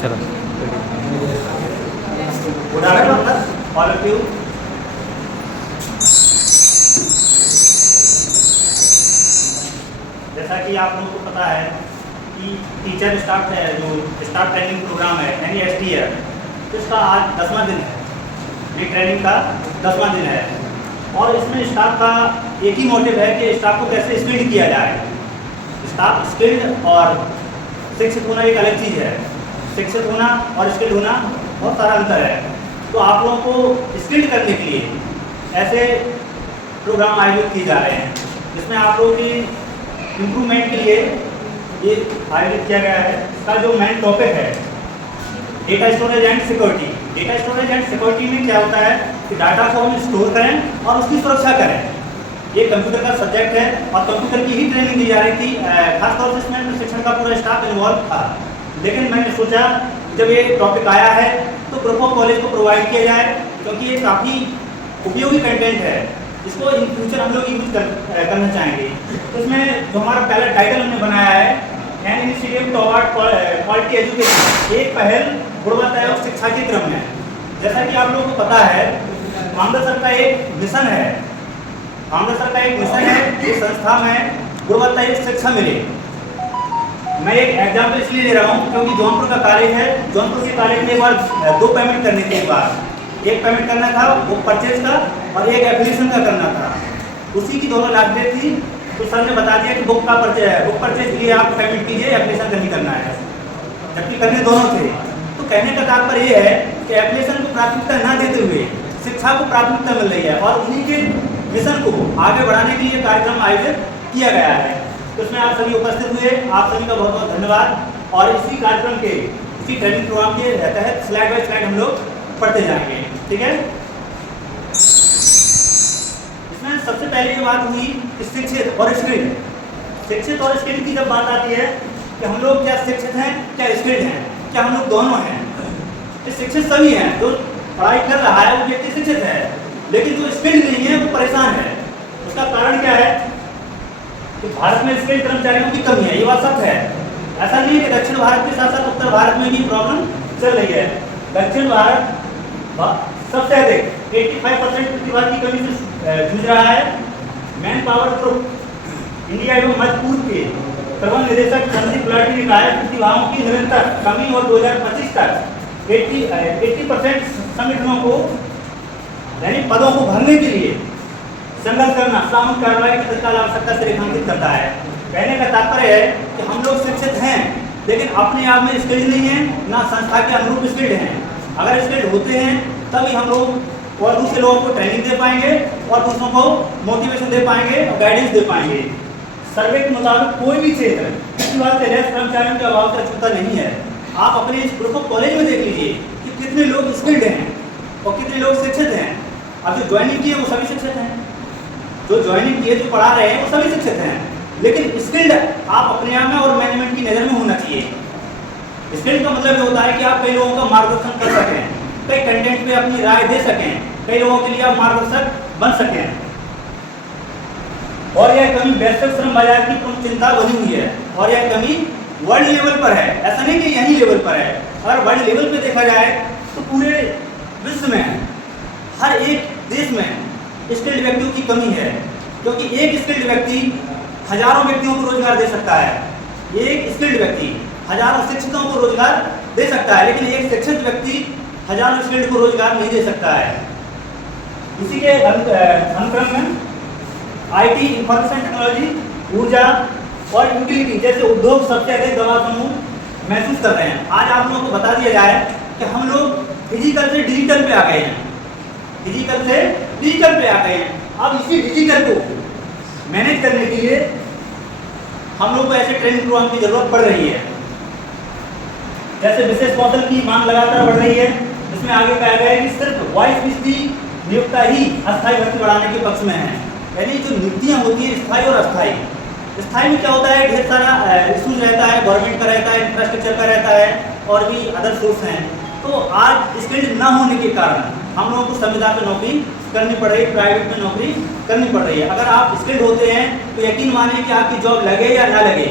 चलो। Good afternoon all of you. जैसा कि आप लोगों को पता है कि टीचर स्टाफ जो स्टाफ ट्रेनिंग प्रोग्राम है NEST है, तो इसका आज 10वां दिन है। ये ट्रेनिंग का 10वां दिन है और इसमें स्टाफ का एक ही मोटिव है कि स्टाफ को कैसे स्किल्ड किया जाए। स्टाफ स्किल्ड और शिक्षित होना एक अलग चीज़ है। शिक्षित होना और स्किल्ड होना बहुत सारा अंतर है। तो आप लोगों को स्किल्ड करने के लिए ऐसे प्रोग्राम आयोजित किए जा रहे हैं जिसमें आप लोगों की इम्प्रूवमेंट के लिए ये आयोजित किया गया है। इसका जो मेन टॉपिक है data storage and security. Data storage and security में क्या होता है कि डाटा को हम स्टोर करें और उसकी सुरक्षा करें। ये कंप्यूटर का सब्जेक्ट है और कंप्यूटर की ही ट्रेनिंग दी जा रही थी। खासतौर से इसमें प्रशिक्षण का पूरा स्टाफ इन्वॉल्व था, लेकिन मैंने सोचा जब ये टॉपिक आया है तो ग्रुप ऑफ कॉलेज को प्रोवाइड किया जाए, क्योंकि ये काफ़ी उपयोगी कंटेंट है। इसको इन फ्यूचर हम लोग यूज करना चाहेंगे। तो इसमें जो हमारा पहला टाइटल हमने बनाया है an initiative toward quality education, एक पहल गुणवत्तायुक्त शिक्षा के क्रम में। जैसा कि आप लोगों को पता है आमदा सर का एक मिशन है, कि संस्था में गुणवत्तायुक्त शिक्षा मिले। मैं एक एग्जाम्पल इसलिए ले रहा हूँ क्योंकि जौनपुर का कॉलेज है। जौनपुर के कॉलेज में एक बार 2 पेमेंट करनी थी। एक पेमेंट करना था बुक परचेज का और एक एप्लीकेशन का करना था। उसी की दोनों लास्ट डेट थी, तो सर ने बता दिया कि बुक परचेज के लिए आप पेमेंट कीजिए, एप्लीकेशन का नहीं करना है, जबकि करने दोनों थे। तो कहने का तात्पर्य ये है कि एप्लीकेशन को प्राथमिकता न देते हुए शिक्षा को प्राथमिकता मिल रही है और उन्हीं के मिशन को आगे बढ़ाने के लिए कार्यक्रम आयोजित किया गया है। तो उसमें आप सभी उपस्थित हुए, आप सभी का बहुत बहुत धन्यवाद। और इसी कार्यक्रम के इसी ट्रेनिंग प्रोग्राम के तहत स्लाइड बाय स्लाइड हम लोग पढ़ते जाएंगे, ठीक है। इसमें सबसे पहले ये बात हुई कि शिक्षित और स्किल्ड। शिक्षित और स्किल्ड की जब बात आती है कि हम लोग क्या शिक्षित हैं क्या स्किल्ड हैं, क्या हम लोग दोनों हैं। शिक्षित सभी हैं, जो पढ़ाई कर रहा है वो व्यक्ति शिक्षित है, लेकिन जो स्किल्ड नहीं है वो परेशान है। उसका कारण क्या है कि भारत में स्किल्ड कर्मचारियों की कमी है। ये बात सत्य है। ऐसा नहीं है कि दक्षिण भारत के साथ साथ उत्तर भारत में भी प्रॉब्लम चल रही है। दक्षिण भारत सबसे अधिक 85% प्रतिभा की कमी से जूझ रहा है। मैन पावर ग्रुप इंडिया एवं मध्य पूर्व के प्रबंध निदेशक संदीप गुलाटी ने कहा है प्रतिभाओं की निरंतर कमी और 2025 तक 80% संगठनों को यानी पदों को भरने के लिए संघर्ष करना सामूहिक कार्रवाई की तत्काल आवश्यकता से रेखांकित करता है। कहने का तात्पर्य है कि हम लोग शिक्षित हैं, लेकिन अपने आप में स्किल्ड नहीं है, ना संस्था के अनुरूप स्किल्ड हैं। अगर स्किल्ड होते हैं तभी हम लोग और दूसरे लोगों को ट्रेनिंग दे पाएंगे और दूसरों को मोटिवेशन दे पाएंगे और गाइडेंस दे पाएंगे। सर्वे के मुताबिक कोई भी क्षेत्र किसी बात से कर्मचारियों के अभाव से अछूता नहीं है। आप अपने इस ग्रुप ऑफ कॉलेज में देख लीजिए कि कितने लोग स्किल्ड हैं और कितने लोग शिक्षित हैं। अब जो ज्वाइनिंग किए वो सभी शिक्षित हैं, जो ज्वाइनिंग किए जो पढ़ा रहे हैं वो सभी शिक्षित हैं, लेकिन स्किल्ड आप अपने आप में और मैनेजमेंट की नज़र में होना चाहिए। स्किल्ड का मतलब ये होता है कि आप कई लोगों का मार्गदर्शन कर सकें, कई कंटेंट पे अपनी राय दे सकें, कई लोगों के लिए आप मार्गदर्शक बन सकें। और यह कमी वैश्विक श्रम बाजार की प्रमुख चिंता बनी हुई है और यह कमी वर्ल्ड लेवल पर है। ऐसा नहीं कि यही लेवल पर है। अगर वर्ल्ड लेवल पे देखा जाए तो पूरे विश्व में हर एक देश में स्किल्ड व्यक्तियों की कमी है, क्योंकि एक स्किल्ड व्यक्ति हजारों व्यक्तियों को रोजगार दे सकता है। एक स्किल्ड व्यक्ति हजारों शिक्षितों को रोजगार दे सकता है, लेकिन एक शिक्षित व्यक्ति हजारों स्किल्ड को रोजगार नहीं दे सकता है। इसी के अनुक्रम में IT, इंफॉर्मेशन टेक्नोलॉजी, ऊर्जा और यूटिलिटी जैसे उद्योग सबसे अधिक दबाव समूह महसूस कर रहे हैं। आज आप लोगों को बता दिया जाए कि हम लोग फिजिकल से डिजिटल पे आ गए हैं, फिजिकल से डिजिटल पे आ गए हैं। अब इसी डिजिटल को मैनेज करने के लिए हम लोग को ऐसे ट्रेनिंग प्रोग्राम की जरूरत पड़ रही है। जैसे विशेष कौशल की मांग लगातार बढ़ रही है, जिसमें आगे कहा गया है कि सिर्फ 22% नियोक्ता ही अस्थायी भर्ती बढ़ाने के पक्ष में है। यानी जो नियुक्तियां होती हैं स्थायी और अस्थायी, स्थायी में क्या होता है ढेर सारा इशूज रहता है, गवर्नमेंट का रहता है, इंफ्रास्ट्रक्चर का रहता है और भी अदर सोर्स हैं। तो आज स्किल्ड न होने के कारण हम लोगों को संविदा पे नौकरी करनी पड़ रही है, प्राइवेट में नौकरी करनी पड़ रही है। अगर आप स्किल्ड होते हैं तो यकीन मानिए कि आपकी जॉब लगे या ना लगे,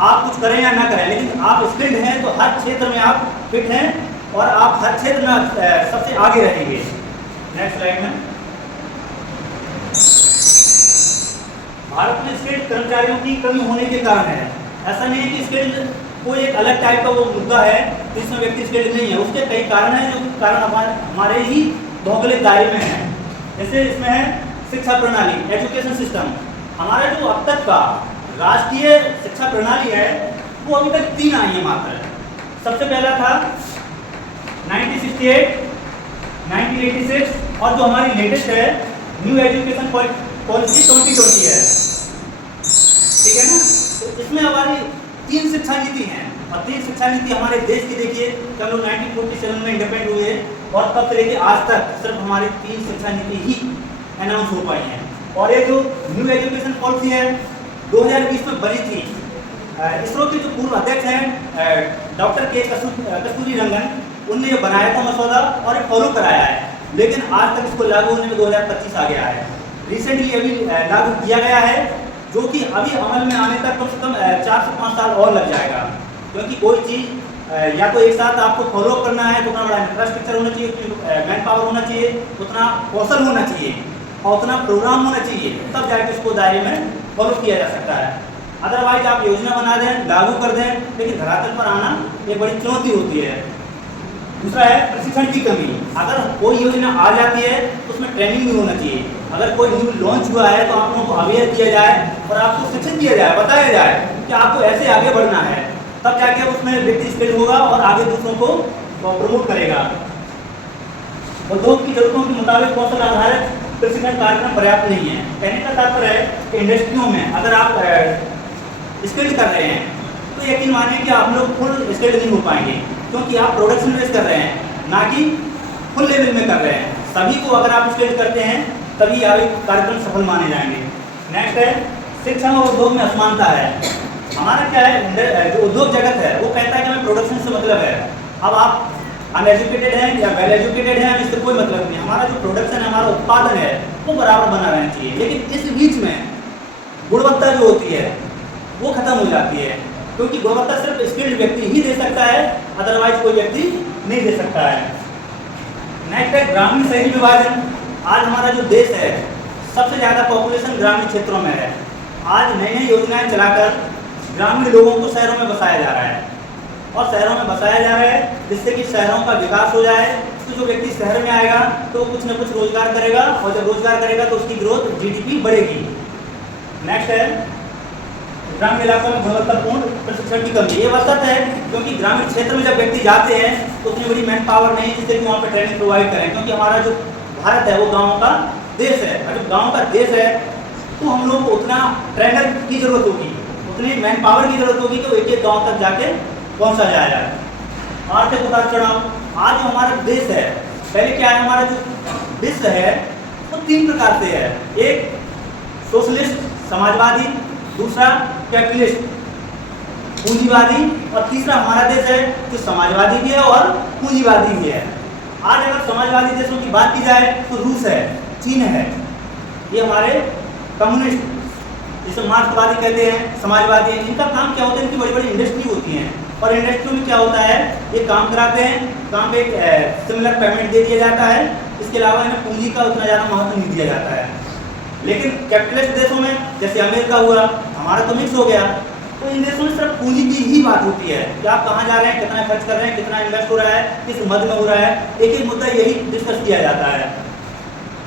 आप कुछ करें या ना करें, लेकिन आप स्किल्ड हैं तो हर क्षेत्र में आप फिट हैं और आप हर क्षेत्र में सबसे आगे रहेंगे। नेक्स्ट स्लाइड में, भारत में स्किल्ड कर्मचारियों की कमी होने के कारण है। ऐसा नहीं है कि स्किल्ड कोई एक अलग टाइप का वो मुद्दा है जिसमें व्यक्ति स्किल्ड नहीं है, उसके कई कारण हैं जो कारण हमारे ही भौगोलिक दायरे में है। जैसे इसमें है शिक्षा प्रणाली, एजुकेशन सिस्टम। हमारा जो अब तक का राष्ट्रीय शिक्षा प्रणाली है वो अभी तक 3 आई है मात्र। सबसे पहला था 1968, 1986 और जो हमारी लेटेस्ट है न्यू एजुकेशन पॉलिसी 2020 है, ठीक है ना। तो इसमें हमारी 3 शिक्षा नीति हैं और 3 शिक्षा नीति हमारे देश की देखिए कि हम लोग 1947 में इंडिपेंडेंट हुए और तब से लेके आज तक सिर्फ हमारी 3 शिक्षा नीति ही अनाउंस हो पाई हैं। और ये जो न्यू एजुकेशन पॉलिसी है 2020 में बनी थी, इसरो के जो पूर्व अध्यक्ष हैं डॉक्टर के कस्तूरी रंगन, उनने ये बनाया था मसौदा और ये फॉलो कराया है, लेकिन आज तक इसको लागू होने में 2025 आ गया है। रिसेंटली अभी लागू किया गया है, जो कि अभी अमल में आने तक कम से कम 4 से 5 साल और लग जाएगा, क्योंकि कोई चीज़ या तो एक साथ आपको फॉलो करना है तो उतना बड़ा इंफ्रास्ट्रक्चर होना चाहिए, मैन पावर होना चाहिए, उतना कौशल होना चाहिए और उतना प्रोग्राम होना चाहिए, तब जाके उसको दायरे में फॉलो किया जा सकता है। अदरवाइज आप योजना बना दें, लागू कर दें, लेकिन धरातल पर आना एक बड़ी चुनौती होती है। दूसरा है प्रशिक्षण की कमी। अगर कोई योजना आ जाती है तो उसमें ट्रेनिंग भी होना चाहिए। अगर कोई न्यू लॉन्च हुआ है तो आप लोगों को अवेयर किया जाए और आपको शिक्षित किया जाए, बताया जाए कि आपको ऐसे आगे बढ़ना है, तब जाके उसमें व्यक्ति स्किल होगा और आगे दूसरों को प्रमोट करेगा। उद्योग की जरूरतों के मुताबिक कौशल आधारित प्रशिक्षण कार्यक्रम पर्याप्त नहीं है। कहने का तात्पर्य है कि इंडस्ट्रियों में अगर आप स्किल्ड कर रहे हैं तो यकीन मानिए कि आप लोग फुल स्किल्ड नहीं हो पाएंगे, क्योंकि आप प्रोडक्शन बेस कर रहे हैं, ना कि फुल लेवल में कर रहे हैं। सभी को अगर आप स्किल्ड करते हैं तभी आगे कार्यक्रम सफल माने जाएंगे। नेक्स्ट है शिक्षा और उद्योग में असमानता है। हमारा क्या है, जो उद्योग जगत है वो कहता है कि हमें प्रोडक्शन से मतलब है। अब आप अनएजुकेटेड हैं या वेल एजुकेटेड हैं, इससे कोई मतलब नहीं। हमारा जो प्रोडक्शन है, हमारा उत्पादन है, वो बराबर बना रहना चाहिए, लेकिन इस बीच में गुणवत्ता जो होती है वो खत्म हो जाती है, क्योंकि गुणवत्ता सिर्फ स्किल्ड व्यक्ति ही दे सकता है, अदरवाइज कोई व्यक्ति नहीं दे सकता है। नेक्स्ट है ग्रामीण शहरी विभाजन। आज हमारा जो देश है सबसे ज़्यादा पॉपुलेशन ग्रामीण क्षेत्रों में है। आज नई नई योजनाएं चलाकर ग्रामीण लोगों को शहरों में बसाया जा रहा है और शहरों में बसाया जा रहा है जिससे कि शहरों का विकास हो जाए। तो जो व्यक्ति शहर में आएगा तो कुछ न कुछ रोजगार करेगा और जब रोजगार करेगा तो उसकी ग्रोथ जीडीपी बढ़ेगी। नेक्स्ट है ग्रामीण इलाकों में गुणवत्तापूर्ण प्रशिक्षण की कमी। ये वसत है क्योंकि ग्रामीण क्षेत्र में जब व्यक्ति जाते हैं तो उतनी बड़ी मैन पावर नहीं जिससे कि वहाँ पर ट्रेनिंग प्रोवाइड करें, क्योंकि हमारा जो भारत है वो गाँव का देश है। अगर गाँव का देश है तो हम लोग को उतना ट्रेनर की जरूरत होगी, उतनी मैन पावर की जरूरत होगी कि एक एक गाँव तक जाके पहुँचा जाएगा। आर्थिक उतार चढ़ाव। आज जो हमारा देश है, पहले क्या है, हमारा जो विश्व है वो 3 प्रकार से है। एक सोशलिस्ट समाजवादी, दूसरा कैपिटलिस्ट पूंजीवादी और तीसरा हमारा देश है जो समाजवादी भी है और पूंजीवादी भी है। आज अगर समाजवादी देशों की बात की जाए तो रूस है, चीन है, ये हमारे कम्युनिस्ट जिसे मार्क्सवादी कहते हैं, समाजवादी हैं। इनका काम क्या होता है, इनकी बड़ी बड़ी इंडस्ट्री होती हैं और इंडस्ट्री में क्या होता है, ये काम कराते हैं, काम पे एक सिमिलर पेमेंट दे दिया जाता है, इसके अलावा इन्हें पूंजी का उतना ज़्यादा महत्व नहीं दिया जाता है। लेकिन कैपिटलिस्ट देशों में जैसे अमेरिका हुआ, हमारा तो मिक्स हो गया, तो इन देशों में सिर्फ पूंजी की ही बात होती है कि आप कहाँ जा रहे हैं, कितना खर्च कर रहे हैं, कितना इन्वेस्ट हो रहा है, किस मद में हो रहा है। एक ही मुद्दा यही डिस्कस किया जाता है।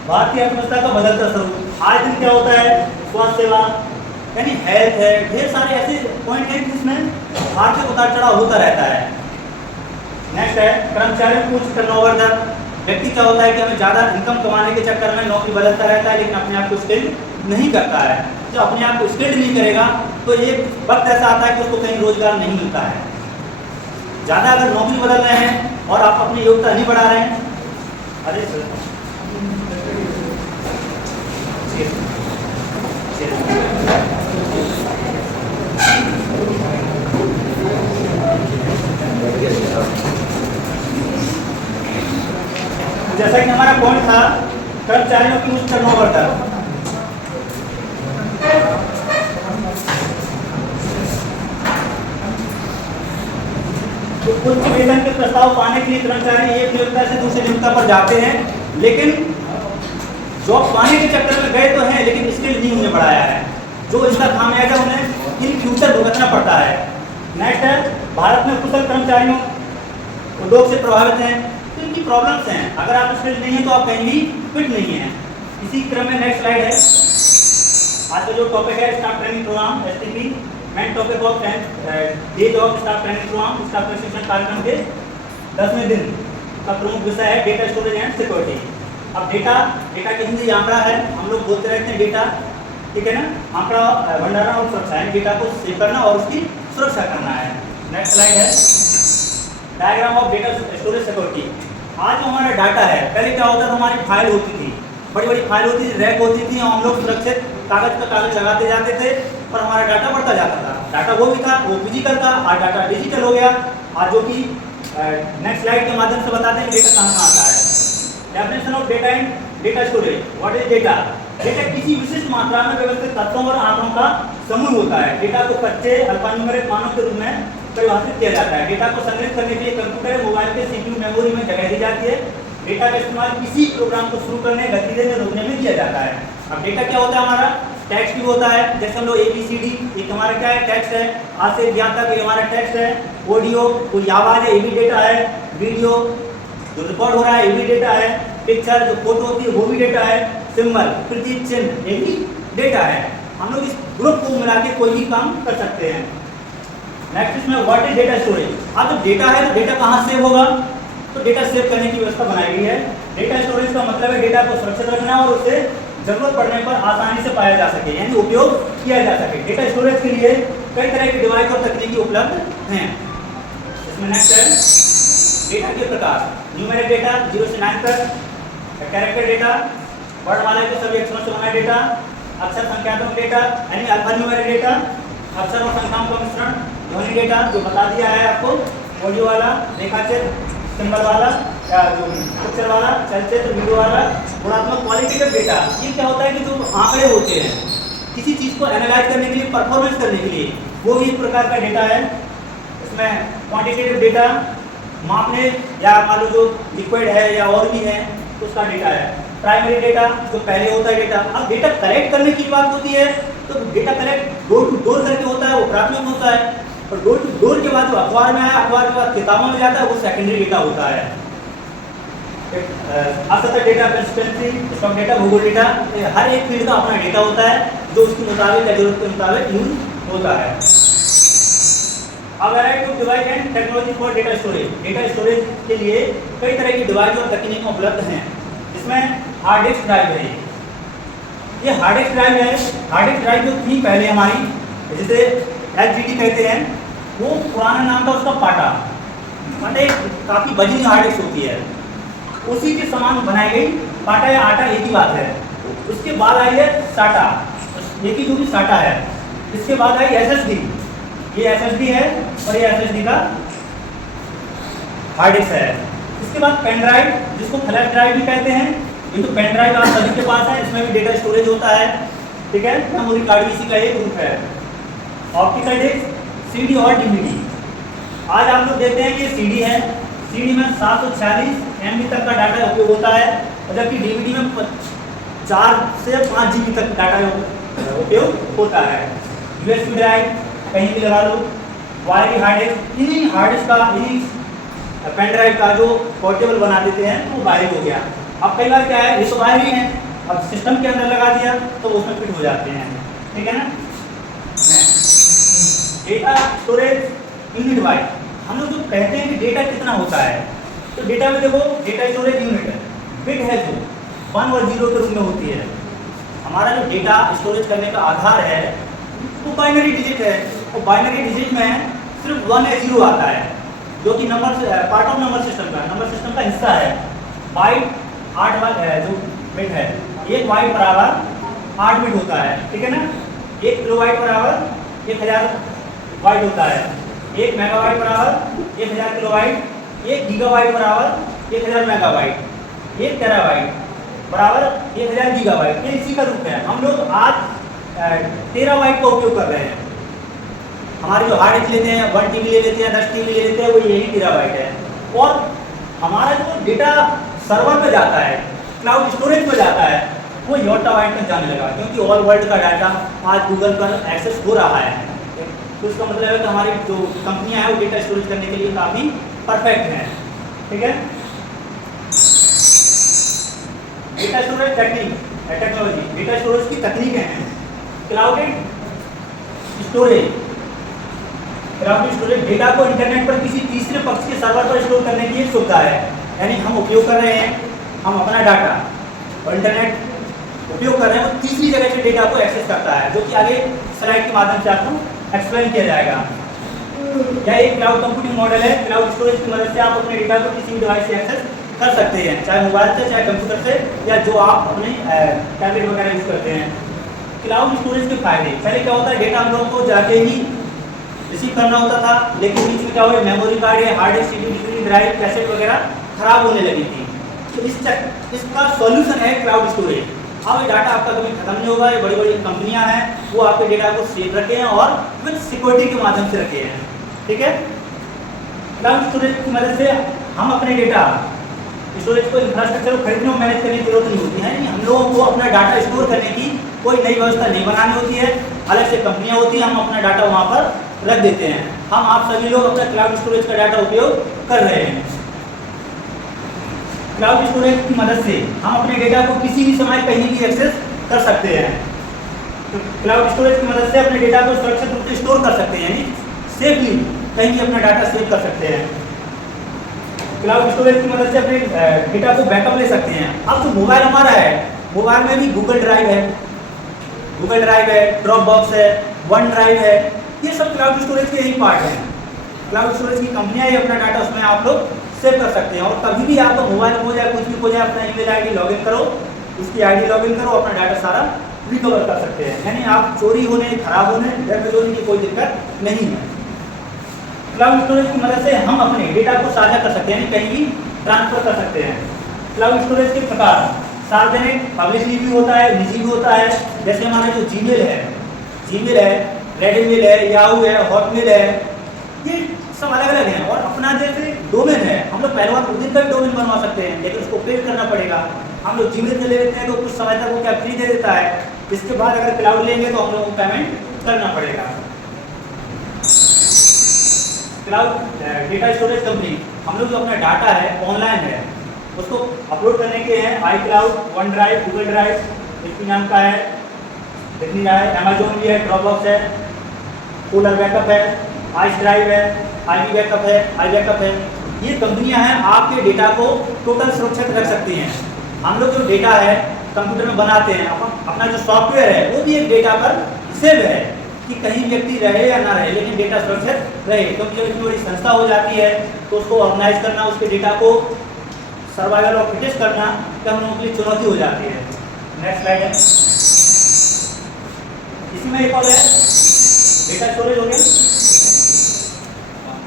भारतीय अर्थव्यवस्था का बदलता स्वरूप। आज दिन क्या होता है, स्वास्थ्य सेवा यानी हेल्थ है, ढेर सारे ऐसे पॉइंट हैं जिसमें आर्थिक उतार चढ़ाव होता रहता है। नेक्स्ट है कर्मचारियों की उच्च टर्नओवर दर। व्यक्ति क्या होता है कि हमें ज़्यादा इनकम कमाने के चक्कर में नौकरी बदलता रहता है, लेकिन अपने आप को स्किल्ड नहीं करता है। जो अपने आप को स्किल्ड नहीं करेगा तो एक वक्त ऐसा आता है कि उसको कहीं रोजगार नहीं मिलता है। ज़्यादा अगर नौकरी बदल रहे हैं और आप अपनी योग्यता नहीं बढ़ा रहे हैं, अरे सर जैसा कि हमारा पॉइंट था कर्मचारियों की उच्च टर्नओवर दर। उच्च वेतन के प्रस्ताव पाने के लिए कर्मचारी एक नियोक्ता से दूसरे नियोक्ता पर जाते हैं, लेकिन जॉब पाने के चक्कर में गए तो हैं लेकिन स्किल नहीं उन्हें बढ़ाया है, जो इसका खामियाजा उन्हें इन फ्यूचर भुगतना पड़ता है। नेक्स्ट है, भारत में कुशल कर्मचारियों उद्योग से प्रभावित हैं, तो इनकी प्रॉब्लम्स हैं। अगर आप स्किल नहीं है तो आप कहीं भी फिट नहीं है। इसी क्रम में नेक्स्ट स्लाइड है, आज का जो टॉपिक है staff training programme STP, main topic of days of staff training programme, स्टाफ प्रशिक्षण कार्यक्रम के 10वें दिन का प्रमुख विषय है डेटा स्टोरेज एंड सिक्योरिटी। अब डेटा की हिंदी आंकड़ा है, हम लोग बोलते रहते हैं डेटा, ठीक है ना, आंकड़ा भंडारण और सुरक्षा है, डेटा को सेव करना और उसकी सुरक्षा करना है। नेक्स्ट स्लाइड है, diagram of data storage security. आज जो हमारा डाटा है, पहले क्या होता था, हमारी फाइल होती थी, बड़ी बड़ी फाइल होती थी, रैक होती थी, हम लोग सुरक्षित कागज का कागज लगाते जाते थे, पर हमारा डाटा बढ़ता जाता था। डाटा वो भी था, वो फिजिकल था, आज डाटा डिजिटल हो गया। आज जो कि नेक्स्ट स्लाइड के माध्यम से बताते हैं डेटा कहाँ आता है। Definition of data and data storage. What is data? Data किसी विशिष्ट मात्रा में व्यवस्थित तत्वों और आंकड़ों का समूह होता है। डेटा को कच्चे अल्फान्यूमेरिक मानों के रूप में परिभाषित किया जाता है। डेटा को संग्रहित करने के लिए कंप्यूटर मोबाइल के CPU मेमोरी में जगह दी जाती है। डेटा का इस्तेमाल किसी प्रोग्राम को शुरू करने, गतिविधि में रोकने में किया जाता है। अब डेटा क्या होता है हमारा? टेक्स्ट भी होता है, जैसे हम लोग ABCD, एक हमारा क्या है, टेक्स्ट है, आज से ज्ञान तक ये हमारा टेक्स्ट है। ऑडियो कोई आवाज़ है, ये भी डेटा है। वीडियो जो रिकॉर्ड हो रहा है, ये भी डेटा है। पिक्चर जो फोटो होती है, वो भी डेटा है। सिंबल, प्रतीक चिन्ह, ये भी डेटा है। हम लोग इस ग्रुप को मिला के कोई भी काम कर सकते हैं। नेक्स्ट इसमें व्हाट इज डेटा स्टोरेज। अब जब डेटा है तो डेटा कहाँ सेव होगा? तो डेटा सेव करने की व्यवस्था बनाई गई है। डेटा स्टोरेज का मतलब है डेटा को सुरक्षित रखना और उसे जरूरत पड़ने पर आसानी से पाया जा सके, यानी उपयोग किया जा सके। डेटा स्टोरेज के लिए कई तरह के डिवाइस और तकनीकी उपलब्ध हैं। इसमें नेक्स्ट है डेटा के प्रकार। न्यूमेरिक डेटा 0 से 9 तक, कैरेक्टर डेटा, वर्णमाला के सभी अक्षरों से बना डेटा, अक्षर संख्यात्मक डेटा यानी अल्फान्यूमेरिक डेटा, अक्षर और संख्याओं का मिश्रण, ध्वनि डेटा जो बता दिया है आपको, ऑडियो वाला, रेखाचित्र, सिंबल वाला, जो पिक्चर वाला, चलचित्र, वीडियो वाला, गुणात्मक क्वालिटेटिव डेटा। ये क्या होता है कि जो आंकड़े होते हैं किसी चीज़ को एनालाइज करने के लिए, परफॉर्मेंस करने के लिए, वो भी एक प्रकार का डेटा है। इसमें क्वांटिटेटिव डेटा मापने या मान लो जो लिक्विड है या और भी है उसका डेटा है। प्राइमरी डेटा जो पहले होता है डेटा। अब डेटा कलेक्ट करने की बात होती है तो data collect door to door करके होता है, वो प्राथमिक होता है। और डोर टू डोर के बाद जो अखबार में आया, अखबार के बाद किताबों में जाता है, वो सेकेंडरी डेटा होता है। असतत डेटा, कंसिस्टेंसी, स्टॉक डेटा, भूगोल डेटा, हर एक फील्ड का अपना डेटा होता है जो उसके मुताबिक या जरूरत के मुताबिक यूज होता है। अब variety of device and technology for data storage. Data storage के लिए कई तरह की डिवाइस और तकनीकें उपलब्ध हैं। इसमें हार्ड डिस्क ड्राइव है, ये हार्ड डिस्क ड्राइव है। हार्ड डिस्क ड्राइव जो थी पहले हमारी, जिसे HDD कहते हैं, वो पुराना नाम था उसका पाटा। मतलब काफ़ी वजनी हार्ड डिस्क होती है, उसी के समान बनाई गई। पाटा या आटा एक ही बात है। उसके बाद आई है साटा, एक ही जो भी साटा है। इसके बाद आई SSD, ये SSD है और ये SSD का हार्ड डिस्क है। इसके बाद पेन ड्राइव, जिसको फ्लैश ड्राइव भी कहते हैं। ये तो पेन ड्राइव आप सभी के पास है, इसमें भी डेटा स्टोरेज होता है, ठीक है। मेमोरी कार्ड इसी का एक रूप है। ऑप्टिकल डिस्क, CD और DVD। आज आप लोग देखते हैं कि CD है, CD में 746 MB तक का डाटा उपयोग होता है, जबकि DVD में 4 से 5 GB तक डाटा उपयोग होता है। USB ड्राइव कहीं भी लगा लो, वायरी हार्ड डिस्क, इन्हीं हार्ड डिस्क का, इन्हीं पेन ड्राइव का जो पोर्टेबल बना देते हैं वो वायरी हो गया। अब कई बार क्या है, ये तो वायरी है, अब सिस्टम के अंदर लगा दिया तो उसमें फिट हो जाते हैं, ठीक है ना। डेटा स्टोरेज यूनिट वाइज हम लोग जो कहते हैं कि डेटा कितना होता है, तो डेटा में देखो डेटा स्टोरेज यूनिट बिट है जो 1 और 0 के रूप में होती है। हमारा जो डेटा स्टोरेज करने का आधार है वो बाइनरी डिजिट है, और बाइनरी डिजिट में सिर्फ 1 या 0 आता है, जो कि number part of number system का हिस्सा है। बाइट 8 जो बिट है, एक बाइट बराबर 8 बिट होता है, ठीक है ना। 1 किलोबाइट बराबर 1000 बाइट होता है। 1 मेगाबाइट बराबर 1000 किलोबाइट, 1 गीगाबाइट बराबर 1000 मेगाबाइट, 1 टेराबाइट बराबर 1000 गीगाबाइट। ये इसी का रूप है। हम लोग आज टेराबाइट का उपयोग कर रहे हैं, हमारे जो हार्ड डिस्क लेते हैं 1 TB ले लेते हैं, 10 TB ले लेते हैं, वो यही टीराबाइट है। और हमारा जो डेटा सर्वर पे जाता है, क्लाउड स्टोरेज पे जाता है, वो योटाबाइट में जाने लगा, क्योंकि ऑल वर्ल्ड का डाटा आज गूगल पर एक्सेस हो रहा है। तो इसका मतलब है कि हमारी जो कंपनियां हैं वो डेटा स्टोरेज करने के लिए काफ़ी परफेक्ट हैं। ठीक है, data storage technology, data storage की तकनीकें हैं। क्लाउडेड स्टोरेज, डेटा को इंटरनेट पर किसी तीसरे पक्ष के सर्वर पर स्टोर करने की एक सुविधा है। यानी हम उपयोग कर रहे हैं, हम अपना डाटा और इंटरनेट उपयोग कर रहे हैं, वो तीसरी जगह से डेटा को एक्सेस करता है, जो कि आगे स्लाइड के माध्यम से आपको एक्सप्लेन किया जाएगा। यह एक क्लाउड कंप्यूटिंग मॉडल है। क्लाउड स्टोरेज की मदद से आप अपने डेटा को किसी भी डिवाइस से एक्सेस कर सकते हैं, चाहे मोबाइल से, चाहे कंप्यूटर से, या जो आप अपने टैबलेट वगैरह यूज करते हैं। क्लाउड स्टोरेज के फायदे, पहले क्या होता है, डेटा हम लोगों को जाके ही रिसीव करना होता था, लेकिन बीच में क्या हुआ, मेमोरी कार्ड या hard disk, CD drive, cassette वगैरह खराब होने लगी थी। तो इसका सॉल्यूशन है क्लाउड स्टोरेज। अब ये डाटा आपका कभी खत्म नहीं होगा। ये बड़ी बड़ी कंपनियां हैं, वो आपके डेटा को सेव रखे हैं और विद सिक्योरिटी के माध्यम से रखे हैं। ठीक है, क्लाउड स्टोरेज की मदद से हम अपने डेटा स्टोरेज को इंफ्रास्ट्रक्चर को खरीदने और मैनेज करने की जरूरत नहीं होती है। हम लोगों को अपना डाटा स्टोर करने की कोई नई व्यवस्था नहीं बनानी होती है, अलग से कंपनियां होती हैं, हम अपना डाटा वहाँ पर रख देते हैं। हम आप सभी लोग अपना क्लाउड स्टोरेज का डाटा उपयोग कर रहे हैं। क्लाउड स्टोरेज की मदद से हम अपने डेटा को किसी भी समय कहीं भी एक्सेस कर सकते हैं। तो क्लाउड स्टोरेज की मदद से अपने डेटा को सुरक्षित रूप से स्टोर कर सकते हैं, यानी सेफली कहीं भी अपना डाटा सेव कर सकते हैं। क्लाउड स्टोरेज की मदद से अपने डेटा को बैकअप ले सकते हैं। अब जो मोबाइल हमारा है, मोबाइल में भी गूगल ड्राइव है, ड्रॉप बॉक्स है, वन ड्राइव है, ये सब क्लाउड स्टोरेज के ही पार्ट हैं। क्लाउड स्टोरेज की कंपनियां ही अपना डाटा उसमें आप लोग सेव कर सकते हैं। और कभी भी आपका मोबाइल खो जाए, कुछ भी खो जाए, अपना ईमेल आईडी लॉगिन करो, उसकी आईडी लॉगिन करो, अपना डाटा सारा रिकवर कर सकते हैं। यानी आप चोरी होने, खराब होने, डैमेज होने की कोई दिक्कत नहीं है। क्लाउड स्टोरेज की मदद से हम अपने डेटा को साझा कर सकते हैं, यानी कहीं भी ट्रांसफर कर सकते हैं। क्लाउड स्टोरेज के प्रकार सार्वजनिक, पब्लिकली भी होता है, निजी भी होता है। जैसे हमारा जो जीमेल है, रेडमेल है, याहू है, हॉटमेल है, ये सब अलग अलग हैं। और अपना जैसे डोमेन है, हम लोग पहले बार उस दिन का भी डोमेन बनवा सकते हैं, लेकिन उसको पेड करना पड़ेगा। हम लोग जीमेल से ले लेते हैं तो कुछ समय तक वो क्या फ्री दे देता है, इसके बाद अगर क्लाउड लेंगे तो हम लोगों को पेमेंट करना पड़ेगा। क्लाउड डेटा स्टोरेज कंपनी, हम लोग जो अपना डाटा है ऑनलाइन है, उसको अपलोड करने के हैं iCloud, one drive, Google drive, इसकी नाम का है, देखनी है, अमेजोन भी है, ड्रॉपबॉक्स है, पोलर बैकअप है, आइस ड्राइव है, आई बैकअप है। ये कंपनियां हैं, आपके डेटा को टोटल सुरक्षित रख सकती हैं। हम लोग जो डेटा है कंप्यूटर में बनाते हैं, अपना जो सॉफ्टवेयर है वो भी एक डेटा पर सेव है कि कहीं व्यक्ति रहे या ना रहे, लेकिन डेटा सुरक्षित रहे। क्योंकि जब इतनी बड़ी संस्था हो जाती है तो उसको ऑर्गेनाइज करना, उसके डेटा को सर्वाइवल और फिटेस्ट करना हम लोगों के लिए चुनौती हो जाती है। नेक्स्ट स्लाइड है, इसी में एक और है डेटा स्टोरेज हो गया।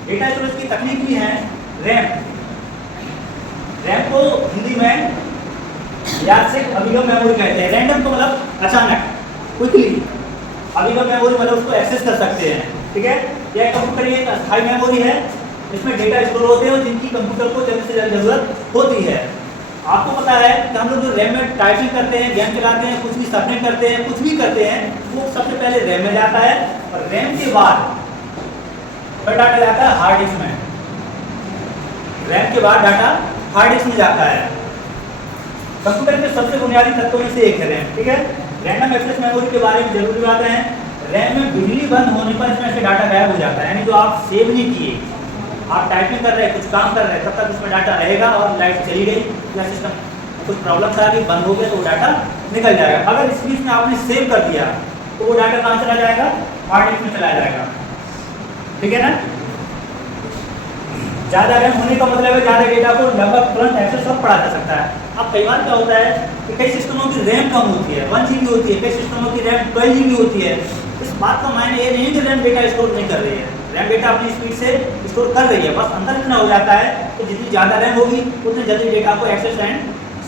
डेटा स्टोरेज की तकनीक भी है रैम को हिंदी में यादृच्छिक अभिगम मेमोरी कहते हैं। रैंडम को मतलब अचानक, क्विकली, अभिगम मेमोरी मतलब उसको एक्सेस कर सकते हैं। ठीक है, यह कंप्यूटर एक अस्थायी मेमोरी है, इसमें डेटा स्टोर होते हैं जिनकी कंप्यूटर को जल्द से जल्द जरूरत होती है। आपको पता है कि हम लोग जो रैम में टाइपिंग करते हैं, गेम चलाते हैं, कुछ भी सबमिट करते हैं, कुछ भी करते हैं, वो सबसे पहले रैम में जाता है और रैम के बाद डाटा जाता है हार्ड डिस्क में। रैम के बाद डाटा हार्ड डिस्क में जाता है। कंप्यूटर के सबसे बुनियादी तत्वों में से एक है रैम। ठीक है, रैंडम एक्सेस मेमोरी के बारे में जरूरी बातें हैं। रैम में बिजली बंद होने पर इसमें से डाटा गायब हो जाता है, यानी जो आप सेव नहीं किए, आप टाइपिंग कर रहे हैं, कुछ काम कर रहे हैं, तब तक उसमें डाटा रहेगा और लाइट चली गई या सिस्टम कुछ प्रॉब्लम्स आ गई, बंद हो गया तो वो डाटा निकल जाएगा। अगर इस बीच में आपने सेव कर दिया तो वो डाटा कहाँ चला जाएगा, हार्ड डिस्क में चला जाएगा। ठीक है ना, ज़्यादा रैम होने का मतलब है ज़्यादा डेटा को लगभग तुरंत एक्सेस और पढ़ा जा सकता है। अब कई बार क्या होता है कि कई सिस्टमों की रैम कम होती है, 1 GB होती है, कई सिस्टमों की रैम 12 GB होती है। इस बात का मायने ये नहीं कि रैम डेटा स्टोर नहीं कर रही है, रैम डेटा अपनी स्पीड से स्टोर कर रही है, बस अंतर इतना हो जाता है कि जितनी ज़्यादा रैम होगी उतनी जल्दी डेटा को एक्सेस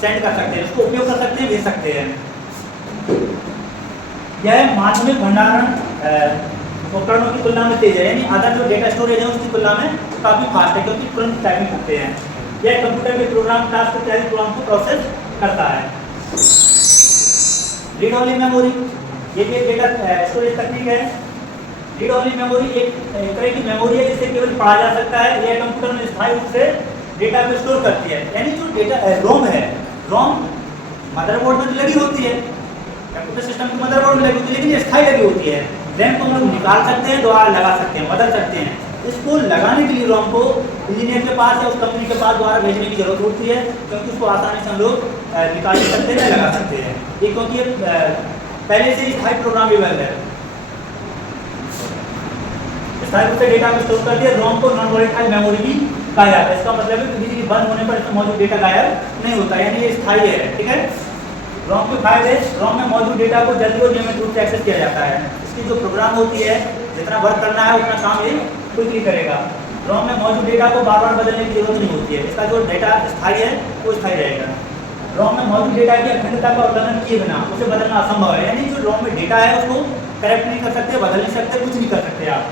सेंड कर सकते हैं, उसको उपयोग कर सकते हैं, भेज सकते हैं। यह माध्यमिक भंडारण उपकरणों की तुलना में तेज है, यानी अदर जो डेटा स्टोरेज है उसकी तुलना में काफ़ी फास्ट है, क्योंकि तुरंत टाइपिंग करते हैं। यह कंप्यूटर के प्रोग्राम टास्क इत्यादि प्रोग्राम को प्रोसेस करता है। रीड ओनली मेमोरी, ये भी एक डेटा स्टोरेज तकनीक है। रीड ओनली मेमोरी एक तरह की मेमोरी है जिसे केवल पढ़ा जा सकता है। यह कंप्यूटर में स्थायी रूप से डेटा को स्टोर करती है, यानी जो डेटा रोम है, रोम मदरबोर्ड में लगी होती है, कंप्यूटर सिस्टम की मदरबोर्ड में लगी होती है, लेकिन ये स्थायी लगी होती है। रैम को हम लोग निकाल सकते हैं, दोबारा लगा सकते हैं, बदल सकते हैं। इसको लगाने के लिए रोम को इंजीनियर के पास या उस कंपनी के पास द्वारा भेजने की जरूरत होती है, क्योंकि उसको आसानी से हम लोग निकाल सकते हैं, लगा सकते हैं। ये क्योंकि पहले से ही स्थायी प्रोग्रामेबल है, स्थायी रूप से डेटा को स्टोर कर दिया। रोम को नॉन वोलेटाइल मेमोरी भी कहा जाता है। इसका मतलब है कि बिजली बंद होने पर इसमें मौजूद डेटा गायब नहीं होता, यानी ये स्थायी है। ठीक है, रोम के फायदे, रोम में मौजूद डेटा को जल्दी और नियमित रूप से एक्सेस किया जाता है। इसकी जो प्रोग्राम होती है, जितना वर्क करना है उतना काम ये क्विकली करेगा। रोम में मौजूद डेटा को बार बार बदलने की जरूरत नहीं होती है, इसका जो डेटा स्थायी है वो स्थायी रहेगा। रोम में मौजूद डेटा की अखंडता का उल्लंघन किए बिना उसे बदलना असंभव है, यानी जो रोम में डेटा है उसको करेक्ट नहीं कर सकते, बदल नहीं सकते, कुछ नहीं कर सकते आप।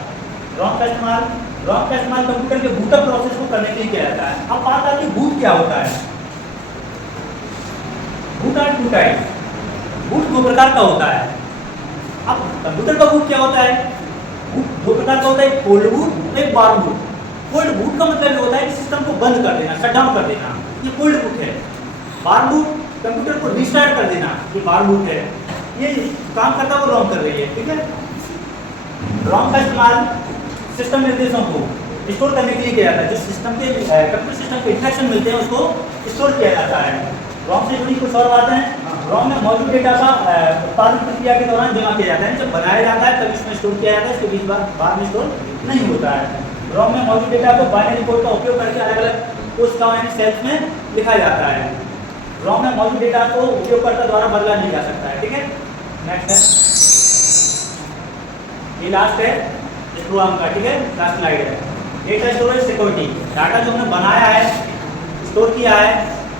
रोम का इस्तेमाल कंप्यूटर के बूटअप प्रोसेस को करने के लिए किया जाता है। अब बात आती है बूट क्या होता है। Boot are two type, boot दो प्रकार का होता है। अब कंप्यूटर का बूट क्या होता है, बूट दो प्रकार का होता है, एक कोल्ड बूट, एक वार्म बूट। कोल्ड बूट का मतलब ये होता है कि सिस्टम को बंद कर देना, शट डाउन कर देना, ये कोल्ड बूट है। वार्म बूट कंप्यूटर को रिस्टार्ट कर देना, ये वार्म बूट है। ये काम करता हुआ रोम कर रही है। ठीक है, रोम का इस्तेमाल सिस्टम निर्देशों को स्टोर करने के लिए किया जाता है। जो सिस्टम के कंप्यूटर सिस्टम के इंस्ट्रक्शन मिलते हैं उसको स्टोर किया जाता है। रोम से जुड़ी कुछ और बातें हैं। रोम में मौजूद डेटा का उत्पादन प्रक्रिया के दौरान जमा किया जाता है, जब बनाया जाता है तब इसमें स्टोर किया जाता है, इसके बीच बाद में स्टोर नहीं होता है। रोम में मौजूद डेटा को बाइनरी कोड का उपयोग करके अलग अलग कोष्ठकों यानी सेल्स में लिखा जाता है। रोम में मौजूद डेटा को उपयोगकर्ता द्वारा बदला नहीं जा सकता है। ठीक है, नेक्स्ट है, ये लास्ट है इस प्रोग्राम का। ठीक है, लास्ट स्लाइड है डेटा स्टोरेज सिक्योरिटी। डाटा जो हमने बनाया है, स्टोर किया है,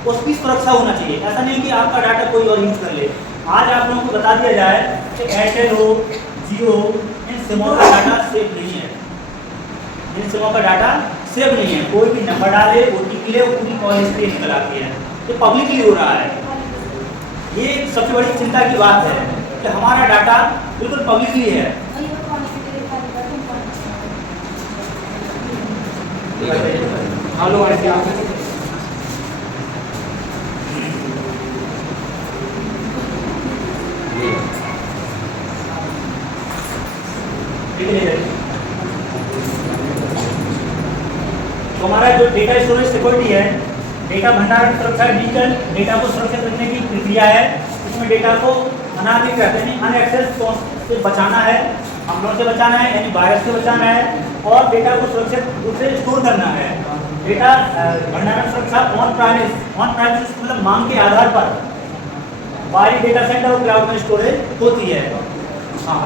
उसकी सुरक्षा होना चाहिए। ऐसा नहीं कि आपका डाटा कोई और यूज कर ले। आज आप लोगों को बता दिया जाए कि एयरटेल हो, जियो, इन सिमों का डाटा सेफ नहीं है, इन सिमों का डाटा सेफ नहीं है। कोई भी नंबर डाले, OTP ले, पूरी कॉल हिस्ट्री निकल आती है। ये पब्लिकली हो रहा है। ये सबसे बड़ी चिंता की बात है कि हमारा डाटा बिल्कुल पब्लिकली है। हेलो तो हमारा जो डेटा स्टोरेज सिक्योरिटी है, डेटा भंडारण सुरक्षा, डिजिटल डेटा को सुरक्षित रखने की प्रक्रिया है। इसमें डेटा को अनाधिकृत यानी अनएक्सेस से बचाना है, हमलों से बचाना है यानी वायरस से बचाना है, और डेटा को सुरक्षित रूप से स्टोर करना है। डेटा भंडारण सुरक्षा ऑन प्राइमिस मतलब मांग के आधार पर बाहरी डेटा सेंटर और क्लाउड में स्टोरेज होती है। हाँ,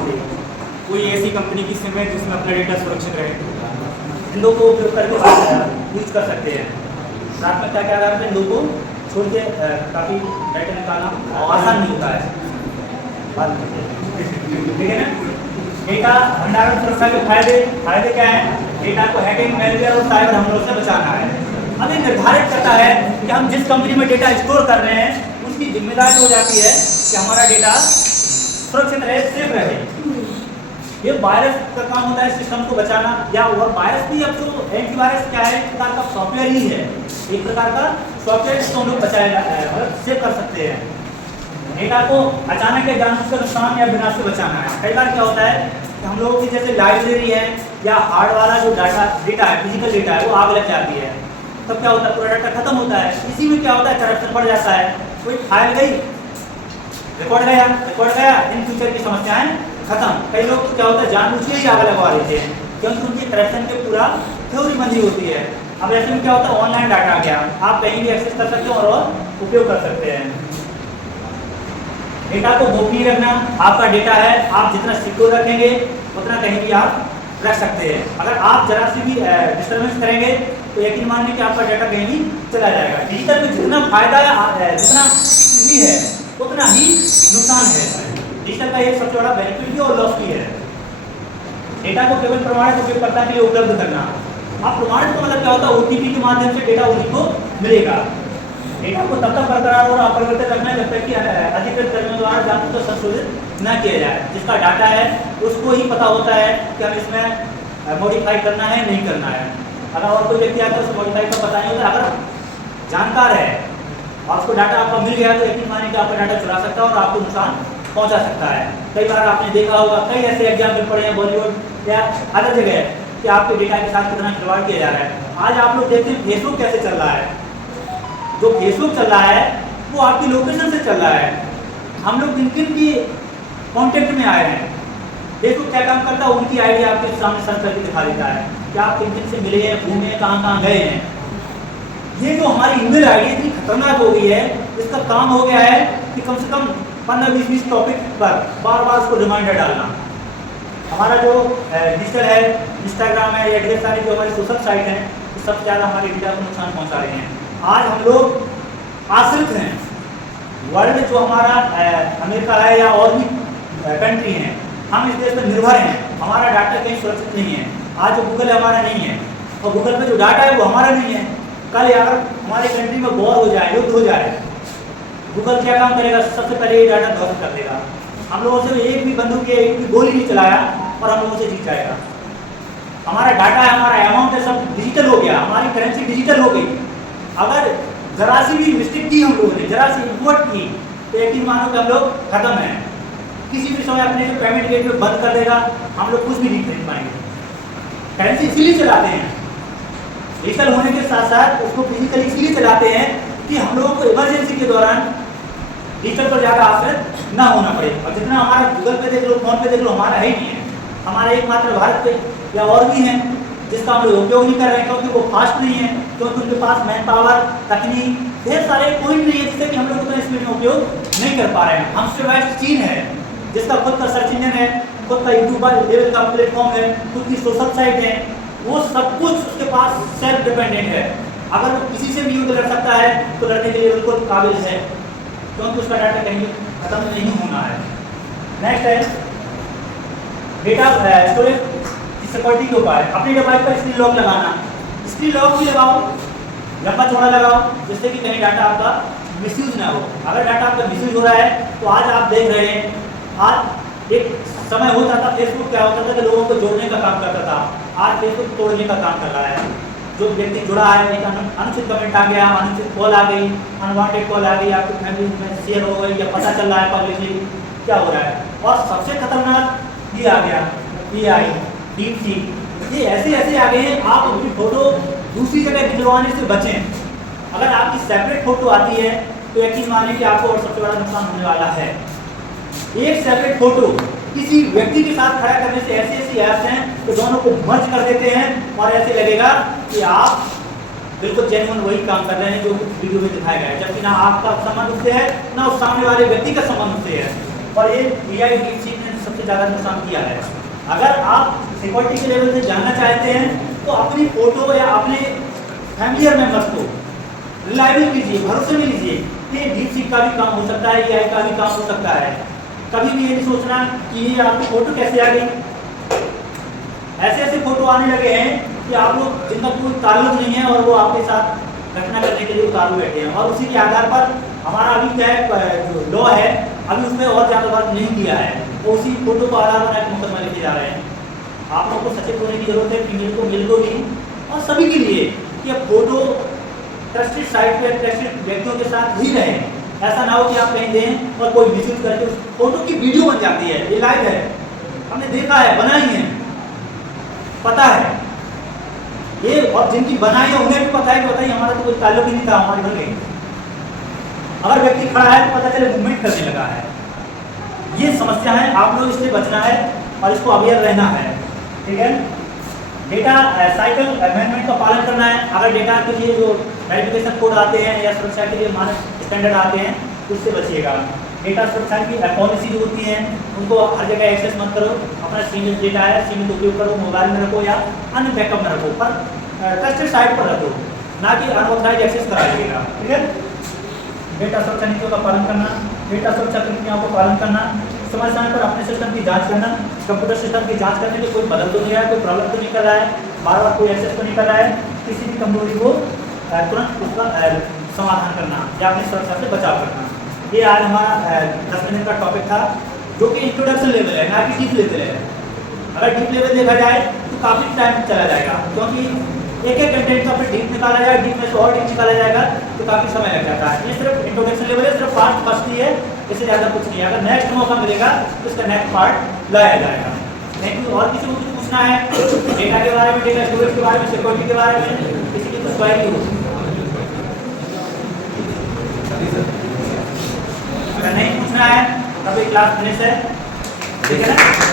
कोई ऐसी कंपनी की सिम है जिसमें अपना डेटा सुरक्षित रहे, इन लोगों को उपयोग करके यूज कर सकते हैं। प्राथमिकता के आधार पर इन लोगों को छोड़ के काफ़ी डाटा निकालना आसान नहीं होता है। ठीक है ना, डेटा भंडारण सुरक्षा के फायदे क्या हैं? डेटा को हैकिंग, मैलवेयर और साइबर हमलों से बचाना है। अब ये निर्धारित करता है कि हम जिस कंपनी में डेटा स्टोर कर रहे हैं उसकी जिम्मेदारी हो जाती है कि हमारा डेटा सुरक्षित रहे, सेफ रहे। ये वायरस का काम होता है सिस्टम को बचाना, या और वायरस भी अब तो एंटीवायरस क्या है, एक प्रकार का सॉफ्टवेयर ही है, एक प्रकार का सॉफ्टवेयर जिसको हम लोग बचाएगा सेव कर सकते हैं। डेटा को अचानक या जानबूझकर नुकसान या विनाश से बचाना है। कई बार क्या होता है कि हम लोगों की जैसे लाइब्रेरी है या हार्ड वाला जो डेटा है, फिजिकल डेटा है, वो आग लग जाती है, तब क्या होता है, पूरा डाटा खत्म होता है। इसी में क्या होता है, करप्शन बढ़ जाता है। कोई फाइल गई, रिकॉर्ड गया, इन फ्यूचर की समस्याएं खत्म। कई लोग तो क्या होता है जानबूझ के ही आग लगवा देते हैं, क्योंकि उनकी करप्शन के पूरा थ्योरी बनी होती है। अब ऐसे में क्या होता है, ऑनलाइन डाटा आ गया, आप कहीं भी एक्सेस कर सकते हो और उपयोग कर सकते हैं। डेटा को गोपनीय रखना, आपका डेटा है, आप जितना सिक्योर रखेंगे उतना कहीं भी आप रख सकते हैं। अगर आप जरा सी भी डिस्टर्बेंस करेंगे तो यकीन मानिए कि आपका डाटा कहीं भी चला जाएगा। डिजिटल में जितना फायदा है, जितना भी है, उतना ही नुकसान है। डिजिटल का एक सबसे बड़ा बेनिफिट भी और लॉस भी है। डेटा को केवल प्रमाणित उपयोगकर्ता के लिए उपलब्ध करना। अब प्रमाणित का मतलब क्या होता है? ओटीपी के माध्यम से डेटा उन्हीं को मिलेगा। डेटा को तब तक बरकरार और अपरिवर्तित रखना जब तक कि अधिकृत कर्मियों द्वारा जांच को संशोधित न किया जाए। जिसका डाटा है उसको ही पता होता है कि हमें इसमें मॉडिफाई करना है नहीं करना है। अगर और कोई व्यक्ति आता है उसको मॉडिफाई का पता नहीं होता। अगर जानकार है और उसको डाटा आपका मिल गया तो यकीन मानिए कि आपका डाटा चुरा सकता है और आपको नुकसान पहुंचा सकता है। कई बार आपने देखा होगा, कई ऐसे एग्जाम्पल पड़े हैं बॉलीवुड या अदर जगह कि आपके डेटा के साथ कितना खिलवाड़ किया जा रहा है। आज आप लोग देखते हैं फेसबुक कैसे चल रहा है। जो फेसबुक चल रहा है वो आपकी लोकेशन से चल रहा है। हम लोग किन किन की कॉन्टेक्ट में आए हैं, फेसबुक क्या काम करता है, उनकी आईडी आपके सामने सर्च करके दिखा देता है कि आप किन किन से मिले हैं, घूमे हैं, कहाँ कहाँ गए हैं। ये जो हमारी ईमेल आईडी इतनी खतरनाक हो गई है, इसका काम हो गया है कि कम से कम 15-20 टॉपिक पर बार बार उसको रिमाइंडर डालना। हमारा जो डिजिटल है, इंस्टाग्राम है या ढेर सारी जो हमारी सोशल साइट हैं, तो सबसे ज़्यादा हमारे डेटा को नुकसान पहुँचा रहे हैं। आज हम लोग आश्रित हैं, वर्ल्ड जो हमारा अमेरिका है या और भी कंट्री हैं, हम इस देश पर निर्भर हैं। हमारा डाटा कहीं सुरक्षित नहीं है। आज जो गूगल है हमारा नहीं है और गूगल पे जो डाटा है वो हमारा नहीं है। कल अगर हमारे कंट्री में वॉर हो जाए, युद्ध हो जाए, गूगल क्या काम करेगा? सबसे पहले ये डाटा ध्वस्त कर देगा। हम लोगों से एक भी बंदूक या एक भी गोली नहीं चलाया और हम लोगों से जीत जाएगा। हमारा डाटा है, हमारा अमाउंट है, सब डिजिटल हो गया, हमारी करेंसी डिजिटल हो गई। अगर जरा सी भी मिस्टेक की हम लोगों ने, जरा सी इम्पोर्ट की, तो यकीन मानो कि हम लोग खत्म हैं। किसी भी समय अपने जो पेमेंट गेटवे बंद कर देगा, हम लोग कुछ भी नहीं खरीद पाएंगे। करेंसी इसीलिए चलाते हैं, डिजिटल होने के साथ साथ उसको फिजिकली इसलिए चलाते हैं कि हम लोगों को इमरजेंसी के दौरान डिजिटल पर ज़्यादा आश्रित ना होना पड़े। और जितना हमारा गूगल पे देख लो, फोन पे देख लो, हमारा है ही नहीं है। हमारे एकमात्र भारत पे या और भी हैं जिसका हम लोग उपयोग नहीं कर रहे हैं क्योंकि वो फास्ट नहीं है, क्योंकि उनके पास मैन पावर, तकनीक, ढेर सारे कोई नहीं है जिससे कि हम लोग उतना स्पीड में उपयोग नहीं कर पा रहे हैं। हमसे बेस्ट चीन है जिसका खुद का सर्च इंजन है, खुद का यूट्यूब लेवल का प्लेटफॉर्म है, खुद की सोशल साइट है, वो सब कुछ उसके पास सेल्फ डिपेंडेंट है। अगर वो किसी से भी युद्ध लड़ सकता है तो लड़ने के लिए बिल्कुल काबिल है, क्योंकि उसका डाटा कहीं खत्म नहीं होना है। नेक्स्ट है डेटा स्टोरेज की सिक्योरिटी के उपाय। अपने डिवाइस पर स्क्रीन लॉक लगाना। स्क्रीन लॉक भी लगाओ, लंबा चौड़ा लगाओ, जिससे कि कहीं डाटा आपका मिसयूज ना हो। अगर डाटा आपका मिसयूज हो रहा है तो आज आप देख रहे हैं, आज एक समय होता था फेसबुक क्या होता था कि लोगों को जोड़ने का काम करता था, आज फेसबुक तोड़ने का काम कर रहा है। जो व्यक्ति जुड़ा है, एक अनुचित कमेंट आ गया, अनुचित कॉल आ गई, अनवांटेड कॉल आ गई, आपकी फैमिली में शेयर हो गई या पता चल रहा है पब्लिकली क्या हो रहा है। और सबसे खतरनाक ये आ गया AI, DeepSeek, ये ऐसे ऐसे आ गए हैं। आप अपनी फोटो दूसरी जगह भिजवाने से बचें। अगर आपकी सेपरेट फोटो आती है तो यकीन मानिए कि आपको और सबसे बड़ा नुकसान होने वाला है। एक सेपरेट फोटो किसी व्यक्ति के साथ खड़ा करने से ऐसी ऐसी ऐप्स हैं तो दोनों को मर्ज कर देते हैं और ऐसे लगेगा कि आप बिल्कुल जेन्युइन वही काम कर रहे हैं जो वीडियो में दिखाया गया है, जबकि ना आपका संबंध उससे है ना उस सामने वाले व्यक्ति का संबंध उससे है। और ये AI DeepSeek ने सबसे ज़्यादा नुकसान किया है। अगर आप सिक्योरिटी के लेवल से जानना चाहते हैं तो अपनी फोटो या अपने फैमिलियर मेम्बर्स को रिलायबल कीजिए, भरोसे में लीजिए। ये DeepSeek का भी काम हो सकता है, AI का भी काम हो सकता है। कभी भी ये नहीं सोचना कि ये आपकी फोटो कैसे आ गई। ऐसे ऐसे फोटो आने लगे हैं कि आप लोग जिनका कोई ताल्लुक नहीं है और वो आपके साथ घटना करने के लिए उतारू बैठे हैं। और उसी के आधार पर हमारा अभी क्या है, जो लॉ है अभी उसमें और ज़्यादा वर्क नहीं किया है, वो उसी फोटो को आधार बना के मुकदमा लेके जा रहे हैं। आप लोगों को सचेत होने की जरूरत है, फीमेल को, मेल को भी और सभी के लिए, कि अब फोटो ट्रस्टेड साइट पे ट्रस्टेड व्यक्तियों के साथ ही रहे। ऐसा ना हो कि आप कहीं दें और कोई मिसयूज करके उस फोटो की वीडियो बन जाती है। ये लाइव है, हमने देखा है, बनाई है, पता है ये। और जिनकी बनाई है उन्हें भी पता है कि बताइए हमारा तो कोई ताल्लुक ही नहीं था, हमारे घर में। अगर व्यक्ति खड़ा है तो पता चले मूवमेंट करने लगा है। ये समस्या है, आप लोग इससे बचना है और इसको अवेयर रहना है, ठीक है। डेटा साइकिल मैनेजमेंट का पालन करना है। अगर डेटा के लिए जो वेरिफिकेशन कोड आते हैं या सुरक्षा के लिए मानक स्टैंडर्ड आते हैं उससे बचिएगा। डेटा सुरक्षा की पॉलिसी जो होती हैं उनको हर जगह एक्सेस मत करो। अपना सीमित डेटा है, सीमित उपयोग करो, मोबाइल में रखो या अन्य बैकअप में रखो, पर ट्रस्टेड साइट पर रखो, ना कि अनऑथराइज एक्सेस करा लीजिएगा, ठीक है। डेटा सुरक्षा नीतियों का पालन करना, डेटा सुरक्षा प्रक्रियाओं का पालन करना, समय समय पर अपने सिस्टम की जांच करना, कंप्यूटर सिस्टम की जांच करने की कोई बदल तो नहीं रहा है, कोई प्रॉब्लम तो नहीं कर रहा है, बार बार कोई एक्सेस तो नहीं कर रहा है, किसी भी कमजोरी को तुरंत उसका समाधान करना या अपनी सुरक्षा से बचाव करना। ये आज हमारा 10 मिनट का टॉपिक था, जो कि इंट्रोडक्शन लेवल है, ना कि डीप लेवल है। अगर डीप लेवल देखा जाए तो काफ़ी टाइम चला जाएगा, क्योंकि एक एक कंटेंट का फिर डीप निकाला जाएगा, डीप में से और डीप निकाला जाएगा तो काफ़ी समय लग जाता है। ये सिर्फ इंट्रोडक्शन लेवल है, सिर्फ पार्ट फर्स्ट ही है, इससे ज़्यादा कुछ नहीं है। अगर नेक्स्ट मौका मिलेगा तो इसका नेक्स्ट पार्ट लाया जाएगा। Thank you. और किसी को कुछ पूछना है डेटा के बारे में, डेटा स्टोरेज के बारे में, सिक्योरिटी के बारे में, किसी की कुछ क्वेरी हो? अगर नहीं पूछना है तब ये क्लास फिनिश है, ठीक है ना।